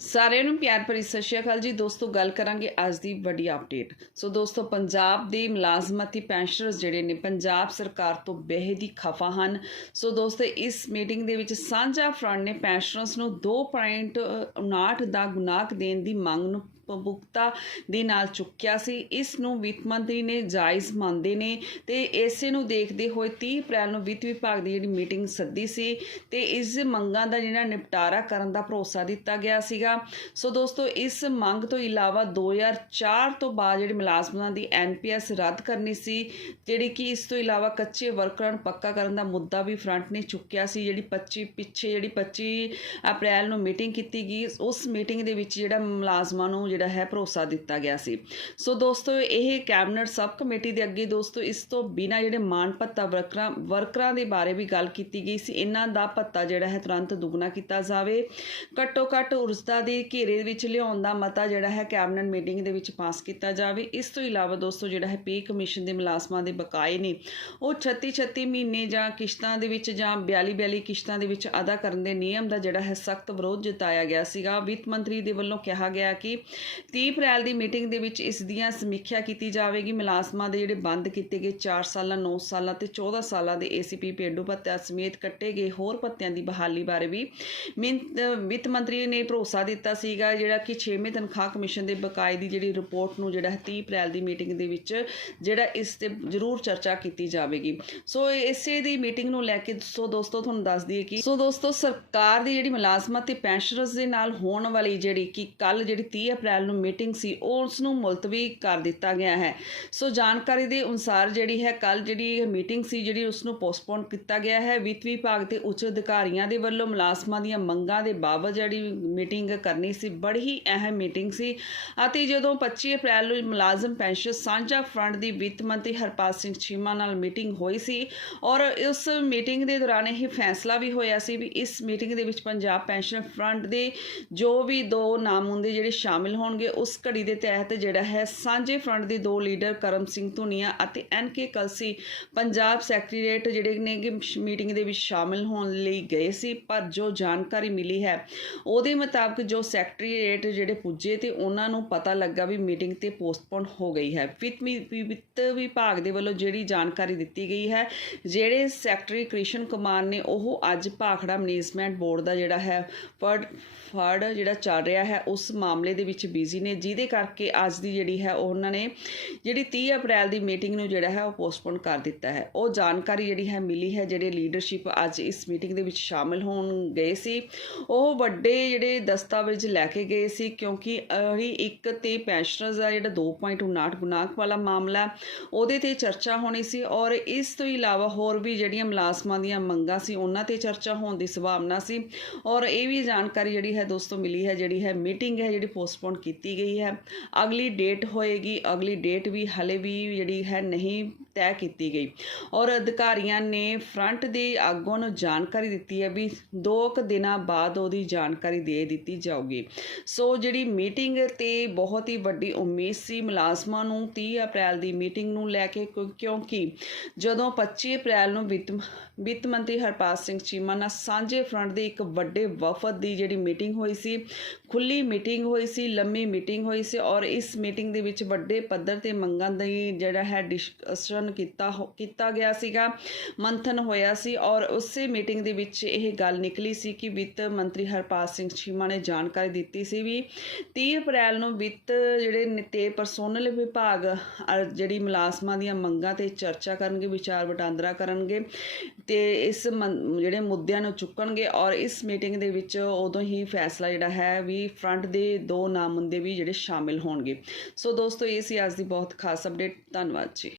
ਸਾਰਿਆਂ ਨੂੰ ਪਿਆਰ ਭਰੀ ਸਤਿ ਸ਼੍ਰੀ ਅਕਾਲ ਜੀ। ਦੋਸਤੋ, ਗੱਲ ਕਰਾਂਗੇ ਅੱਜ ਦੀ ਵੱਡੀ ਅਪਡੇਟ ਸੋ ਦੋਸਤੋ, ਪੰਜਾਬ ਦੇ ਮੁਲਾਜ਼ਮਤੀ ਪੈਨਸ਼ਨਰਸ ਜਿਹੜੇ ਨੇ, ਪੰਜਾਬ ਸਰਕਾਰ ਤੋਂ ਬੇਹੱਦ ਹੀ ਖਫਾ ਹਨ। ਸੋ ਦੋਸਤੋ, ਇਸ ਮੀਟਿੰਗ ਦੇ ਵਿੱਚ ਸਾਂਝਾ ਫਰੰਟ ਨੇ ਪੈਨਸ਼ਨਰਸ ਨੂੰ 2.59 ਦਾ ਗੁਨਾਹ ਦੇਣ ਦੀ ਮੰਗ ਨੂੰ ਪ੍ਰਮੁਖਤਾ ਦੇ ਨਾਲ ਚੁੱਕਿਆ ਸੀ। ਇਸ ਨੂੰ ਵਿੱਤ ਮੰਤਰੀ ਨੇ ਜਾਇਜ਼ ਮੰਨਦੇ ਨੇ ਤੇ ਇਸੇ ਨੂੰ ਦੇਖਦੇ ਹੋਏ 30 ਅਪ੍ਰੈਲ ਨੂੰ ਵਿੱਤ ਵਿਭਾਗ ਦੀ ਜਿਹੜੀ ਮੀਟਿੰਗ ਸੱਦੀ ਸੀ ਤੇ ਇਸ ਮੰਗਾਂ ਦਾ ਜਿਹੜਾ ਨਿਪਟਾਰਾ ਕਰਨ ਦਾ ਭਰੋਸਾ ਦਿੱਤਾ ਗਿਆ ਸੀਗਾ। ਸੋ ਦੋਸਤੋ, ਇਸ ਮੰਗ ਤੋਂ ਇਲਾਵਾ 2004 ਤੋਂ ਬਾਅਦ ਜਿਹੜੇ ਮੁਲਾਜ਼ਮਾਂ ਦੀ ਐਨਪੀਐਸ ਰੱਦ ਕਰਨੀ ਸੀ, ਜਿਹੜੀ ਕਿ ਇਸ ਤੋਂ ਇਲਾਵਾ ਕੱਚੇ ਵਰਕਰਾਂ ਨੂੰ ਪੱਕਾ ਕਰਨ ਦਾ ਮੁੱਦਾ ਵੀ ਫਰੰਟ ਨੇ ਚੁੱਕਿਆ ਸੀ, ਜਿਹੜੀ 25 ਪਿੱਛੇ ਜਿਹੜੀ 25 ਅਪ੍ਰੈਲ ਨੂੰ ਮੀਟਿੰਗ ਕੀਤੀ ਗਈ, ਉਸ ਮੀਟਿੰਗ ਦੇ ਵਿੱਚ ਜਿਹੜਾ ਮੁਲਾਜ਼ਮਾਂ ਨੂੰ ਜਿਹੜਾ ਹੈ ਭਰੋਸਾ ਦਿੱਤਾ ਗਿਆ ਸੀ। ਸੋ ਦੋਸਤੋ, ਇਹ ਕੈਬਨਿਟ ਸਬ ਕਮੇਟੀ ਦੇ ਅੱਗੇ ਦੋਸਤੋ, ਇਸ ਤੋਂ ਬਿਨਾ ਜਿਹੜੇ ਮਾਨ ਭੱਤਾ ਵਰਕਰਾਂ ਵਰਕਰਾਂ ਦੇ ਬਾਰੇ ਵੀ ਗੱਲ ਕੀਤੀ ਗਈ ਸੀ। ਇਹਨਾਂ ਦਾ ਭੱਤਾ ਜਿਹੜਾ ਹੈ ਤੁਰੰਤ ਦੁੱਗਣਾ ਕੀਤਾ ਜਾਵੇ। ਘੱਟੋ ਘੱਟ ਉਰਜਤਾ ਦੇ ਘੇਰੇ ਵਿੱਚ ਲਿਆਉਣ ਦਾ ਮਤਾ ਜਿਹੜਾ ਹੈ ਕੈਬਨਿਟ ਮੀਟਿੰਗ ਦੇ ਵਿੱਚ ਪਾਸ ਕੀਤਾ ਜਾਵੇ। ਇਸ ਤੋਂ ਇਲਾਵਾ ਦੋਸਤੋ, ਜਿਹੜਾ ਹੈ ਪੇ ਕਮਿਸ਼ਨ ਦੇ ਮੁਲਾਜ਼ਮਾਂ ਦੇ ਬਕਾਏ ਨੇ, ਉਹ 36 36 ਮਹੀਨੇ ਜਾਂ ਕਿਸ਼ਤਾਂ ਦੇ ਵਿੱਚ ਜਾਂ 42 42 ਕਿਸ਼ਤਾਂ ਦੇ ਵਿੱਚ ਅਦਾ ਕਰਨ ਦੇ ਨਿਯਮ ਦਾ ਜਿਹੜਾ ਹੈ ਸਖਤ ਵਿਰੋਧ ਜਤਾਇਆ ਗਿਆ ਸੀਗਾ। ਵਿੱਤ ਮੰਤਰੀ ਦੇ ਵੱਲੋਂ ਕਿਹਾ ਗਿਆ ਕਿ 30 ਅਪ੍ਰੈਲ ਦੀ ਮੀਟਿੰਗ ਦੇ ਵਿੱਚ ਇਸ ਦੀਆਂ ਸਮੀਖਿਆ ਕੀਤੀ ਜਾਵੇਗੀ। ਮੁਲਾਜ਼ਮਾਂ ਦੇ ਜਿਹੜੇ ਬੰਦ ਕੀਤੇ ਗਏ 4 ਸਾਲਾਂ 9 ਸਾਲਾਂ ਤੇ 14 ਸਾਲਾਂ ਦੇ ਏਸੀਪੀ ਪੇਂਡੂ ਭੱਤਿਆਂ ਸਮੇਤ ਕੱਟੇ ਗਏ ਹੋਰ ਭੱਤਿਆਂ ਦੀ ਬਹਾਲੀ ਬਾਰੇ ਵੀ ਮਿੰਤ- ਵਿੱਤ ਮੰਤਰੀ ਨੇ ਭਰੋਸਾ ਦਿੱਤਾ ਸੀਗਾ, ਜਿਹੜਾ ਕਿ 6ਵੇਂ ਤਨਖਾਹ ਕਮਿਸ਼ਨ ਦੇ ਬਕਾਏ ਦੀ ਜਿਹੜੀ ਰਿਪੋਰਟ ਨੂੰ ਜਿਹੜਾ ਹੈ 30 ਅਪ੍ਰੈਲ ਦੀ ਮੀਟਿੰਗ ਦੇ ਵਿੱਚ ਜਿਹੜਾ ਇਸ ਤੇ ਜ਼ਰੂਰ ਚਰਚਾ ਕੀਤੀ ਜਾਵੇਗੀ। ਸੋ ਇਸੇ ਦੀ ਮੀਟਿੰਗ ਨੂੰ ਲੈ ਕੇ ਸੋ ਦੋਸਤੋ, ਤੁਹਾਨੂੰ ਦੱਸ ਦਈਏ ਕਿ ਸੋ ਦੋਸਤੋ, ਸਰਕਾਰ ਦੀ ਜਿਹੜੀ ਮੁਲਾਜ਼ਮਾਂ ਤੇ ਪੈਨਸ਼ਨਰਸ ਦੇ ਨਾਲ ਹੋਣ ਵਾਲੀ ਜਿਹੜੀ ਕਿ ਕੱਲ ਜਿਹੜੀ 30 ਅਪ੍ਰੈਲ ਨੂੰ ਮੀਟਿੰਗ ਸੀ ਉਹ ਉਸ ਨੂੰ ਮੁਲਤਵੀ ਕਰ ਦਿੱਤਾ ਗਿਆ ਹੈ। ਸੋ ਜਾਣਕਾਰੀ ਦੇ ਅਨੁਸਾਰ ਜਿਹੜੀ ਹੈ ਕੱਲ ਜਿਹੜੀ ਮੀਟਿੰਗ ਸੀ, ਜਿਹੜੀ ਉਸ ਨੂੰ ਪੋਸਟਪੋਨ ਕੀਤਾ ਗਿਆ ਹੈ, ਵਿੱਤ ਵਿਭਾਗ ਦੇ ਉੱਚ ਅਧਿਕਾਰੀਆਂ ਦੇ ਵੱਲੋਂ ਮੁਲਾਜ਼ਮਾਂ ਦੀਆਂ ਮੰਗਾਂ ਦੇ ਬਾਬਤ ਜਿਹੜੀ ਮੀਟਿੰਗ ਕਰਨੀ ਸੀ, ਬੜੀ ਹੀ ਅਹਿਮ ਮੀਟਿੰਗ ਸੀ। ਅਤੇ ਜਦੋਂ 25 ਅਪ੍ਰੈਲ ਨੂੰ ਮੁਲਾਜ਼ਮ ਪੈਨਸ਼ਨ ਸਾਂਝਾ ਫਰੰਟ ਦੀ ਵਿੱਤ ਮੰਤਰੀ ਹਰਪਾਲ ਸਿੰਘ ਚੀਮਾ ਨਾਲ ਮੀਟਿੰਗ ਹੋਈ ਸੀ ਔਰ ਉਸ ਮੀਟਿੰਗ ਦੇ ਦੌਰਾਨ ਇਹ ਫੈਸਲਾ ਵੀ ਹੋਇਆ ਸੀ ਵੀ ਇਸ ਮੀਟਿੰਗ ਦੇ ਵਿੱਚ ਪੰਜਾਬ ਪੈਨਸ਼ਨ ਫਰੰਟ ਦੇ ਜੋ ਵੀ ਦੋ ਨਾਮੁੰਦੇ ਜਿਹੜੇ ਸ਼ਾਮਿਲ ਹੋਣ ਹੋਣਗੇ ਉਸ ਘੜੀ ਦੇ ਤਹਿਤ ਜਿਹੜਾ ਹੈ ਸਾਂਝੇ ਫਰੰਟ ਦੇ ਦੋ ਲੀਡਰ ਕਰਮ ਸਿੰਘ ਧੁਨੀਆ ਅਤੇ N K Kalsi Punjab secretariat ਜਿਹੜੇ ਨੇ ਮੀਟਿੰਗ ਦੇ ਵਿੱਚ ਸ਼ਾਮਿਲ ਹੋਣ ਲਈ ਗਏ ਸੀ, ਪਰ ਜੋ ਜਾਣਕਾਰੀ ਮਿਲੀ ਹੈ, ਉਹਦੇ ਮੁਤਾਬਕ ਜੋ ਸੈਕਟਰੀਏਟ ਜਿਹੜੇ ਪੁੱਜੇ ਤੇ ਉਹਨਾਂ ਨੂੰ ਪਤਾ ਲੱਗਾ ਵੀ ਮੀਟਿੰਗ ਤੇ ਪੋਸਟਪੋਨ ਹੋ ਗਈ ਹੈ। ਵਿੱਤ ਵਿੱਤ ਵਿਭਾਗ ਦੇ ਵੱਲੋਂ ਜਿਹੜੀ ਜਾਣਕਾਰੀ ਦਿੱਤੀ ਗਈ ਹੈ, ਜਿਹੜੇ ਸੈਕਟਰੀ ਕ੍ਰਿਸ਼ਨ ਕੁਮਾਰ ਨੇ ਉਹ ਅੱਜ ਭਾਖੜਾ ਮੈਨੇਜਮੈਂਟ ਬੋਰਡ ਦਾ ਜਿਹੜਾ ਹੈ ਫੜ ਫੜ ਜਿਹੜਾ ਚੱਲ ਰਿਹਾ ਹੈ, ਉਸ ਮਾਮਲੇ ਦੇ ਵਿੱਚ ਬਿਜ਼ੀ ਨੇ, ਜਿਹਦੇ ਕਰਕੇ ਅੱਜ ਦੀ ਜਿਹੜੀ ਹੈ ਉਹਨਾਂ ਨੇ ਜਿਹੜੀ 30 ਅਪ੍ਰੈਲ ਦੀ ਮੀਟਿੰਗ ਨੂੰ ਜਿਹੜਾ ਹੈ ਉਹ ਪੋਸਟਪੋਨ ਕਰ ਦਿੱਤਾ ਹੈ। ਉਹ ਜਾਣਕਾਰੀ ਜਿਹੜੀ ਹੈ ਮਿਲੀ ਹੈ, ਜਿਹੜੇ ਲੀਡਰਸ਼ਿਪ ਅੱਜ ਇਸ ਮੀਟਿੰਗ ਦੇ ਵਿੱਚ ਸ਼ਾਮਿਲ ਹੋਣ ਗਏ ਸੀ। ਉਹ ਵੱਡੇ ਜਿਹੜੇ ਦਸਤਾਵੇਜ਼ ਲੈ ਕੇ ਗਏ ਸੀ, ਕਿਉਂਕਿ ਅਹੀ ਇੱਕ ਤੇ ਪੈਨਸ਼ਨਰਸ ਦਾ ਜਿਹੜਾ 2.59 ਗੁਨਾਹ ਵਾਲਾ ਮਾਮਲਾ, ਉਹਦੇ ਤੇ ਚਰਚਾ ਹੋਣੀ ਸੀ ਔਰ ਇਸ ਤੋਂ ਇਲਾਵਾ ਹੋਰ ਵੀ ਜਿਹੜੀਆਂ ਮੁਲਾਜ਼ਮਾਂ ਦੀਆਂ ਮੰਗਾਂ ਸੀ, ਉਹਨਾਂ ਤੇ ਚਰਚਾ ਹੋਣ ਦੀ ਸੰਭਾਵਨਾ ਸੀ। ਔਰ ਇਹ ਵੀ ਜਾਣਕਾਰੀ ਜਿਹੜੀ ਹੈ ਦੋਸਤੋ ਮਿਲੀ ਹੈ, ਜਿਹੜੀ ਹੈ ਮੀਟਿੰਗ ਹੈ, ਜਿਹੜੀ ਪੋਸਟਪੋਨ ਕੀਤੀ ਗਈ ਹੈ। ਅਗਲੀ ਡੇਟ ਹੋਏਗੀ। ਅਗਲੀ ਡੇਟ ਵੀ ਹਲੇ ਵੀ ਜਿਹੜੀ ਹੈ ਨਹੀਂ ਤੈਅ ਕੀਤੀ ਗਈ। ਔਰ ਅਧਿਕਾਰੀਆਂ ਨੇ ਫਰੰਟ ਦੇ ਆਗੂਆਂ ਨੂੰ ਜਾਣਕਾਰੀ ਦਿੱਤੀ ਹੈ ਵੀ ਦੋ ਕੁ ਦਿਨਾਂ ਬਾਅਦ ਉਹਦੀ ਜਾਣਕਾਰੀ ਦੇ ਦਿੱਤੀ ਜਾਊਗੀ। ਸੋ ਜਿਹੜੀ ਮੀਟਿੰਗ ਤੇ ਬਹੁਤ ਹੀ ਵੱਡੀ ਉਮੀਦ ਸੀ, ਮੁਲਾਜ਼ਮਾਂ ਨੂੰ 30 ਅਪ੍ਰੈਲ ਦੀ ਮੀਟਿੰਗ ਨੂੰ ਲੈ ਕੇ, ਕਿਉਂ- ਕਿਉਂਕਿ ਜਦੋਂ 25 ਅਪ੍ਰੈਲ ਨੂੰ ਵਿੱਤ ਵਿੱਤ ਮੰਤਰੀ ਹਰਪਾਲ ਸਿੰਘ ਚੀਮਾ ਨਾਲ ਸਾਂਝੇ ਫਰੰਟ ਦੇ ਇੱਕ ਵੱਡੇ ਵਫਦ ਦੀ ਜਿਹੜੀ ਮੀਟਿੰਗ ਹੋਈ ਸੀ ਖੁੱਲੀ ਮੀਟਿੰਗ ਹੋਈ ਸੀ, ਲੰਮੀ ਮੀਟਿੰਗ ਹੋਈ ਸੀ ਔਰ ਇਸ ਮੀਟਿੰਗ ਦੇ ਵਿੱਚ ਵੱਡੇ ਪੱਧਰ ਤੇ ਮੰਗਾਂ ਦੀ ਜਿਹੜਾ ਹੈ ਡਿਸਕਸ਼ਨ ਕੀਤਾ ਹੋ- ਕੀਤਾ ਗਿਆ ਸੀਗਾ, ਮੰਥਨ ਹੋਇਆ ਸੀ ਔਰ ਉਸੇ ਮੀਟਿੰਗ ਦੇ ਵਿੱਚ ਇਹ ਗੱਲ ਨਿਕਲੀ ਸੀ ਕਿ ਵਿੱਤ ਮੰਤਰੀ ਹਰਪਾਲ ਸਿੰਘ ਚੀਮਾ ਨੇ ਜਾਣਕਾਰੀ ਦਿੱਤੀ ਸੀ ਵੀ 30 ਅਪ੍ਰੈਲ ਨੂੰ ਵਿੱਤ ਜਿਹੜੇ ਨਿਤੇ ਪਰਸੋਨਲ ਵਿਭਾਗ ਜਿਹੜੀ ਮੁਲਾਜ਼ਮਾਂ ਦੀਆਂ ਮੰਗਾਂ ਤੇ ਚਰਚਾ ਕਰਨਗੇ, ਵਿਚਾਰ ਵਟਾਂਦਰਾ ਕਰਨਗੇ ਤੇ ਇਸ ਮੰ- ਜਿਹੜੇ ਮੁੱਦਿਆਂ ਨੂੰ ਚੁੱਕਣਗੇ ਔਰ ਇਸ ਮੀਟਿੰਗ ਦੇ ਵਿੱਚ ਉਦੋਂ ਹੀ ਫੈਸਲਾ ਜਿਹੜਾ ਹੈ ਵੀ ਫਰੰਟ ਦੇ ਦੋ ਨਾਮੁੰਦੇ ਵੀ ਜਿਹੜੇ ਸ਼ਾਮਿਲ ਹੋਣਗੇ। ਸੋ ਦੋਸਤੋ, ਇਹ ਸੀ ਅੱਜ ਦੀ ਬਹੁਤ ਖਾਸ ਅਪਡੇਟ ਧੰਨਵਾਦ ਜੀ।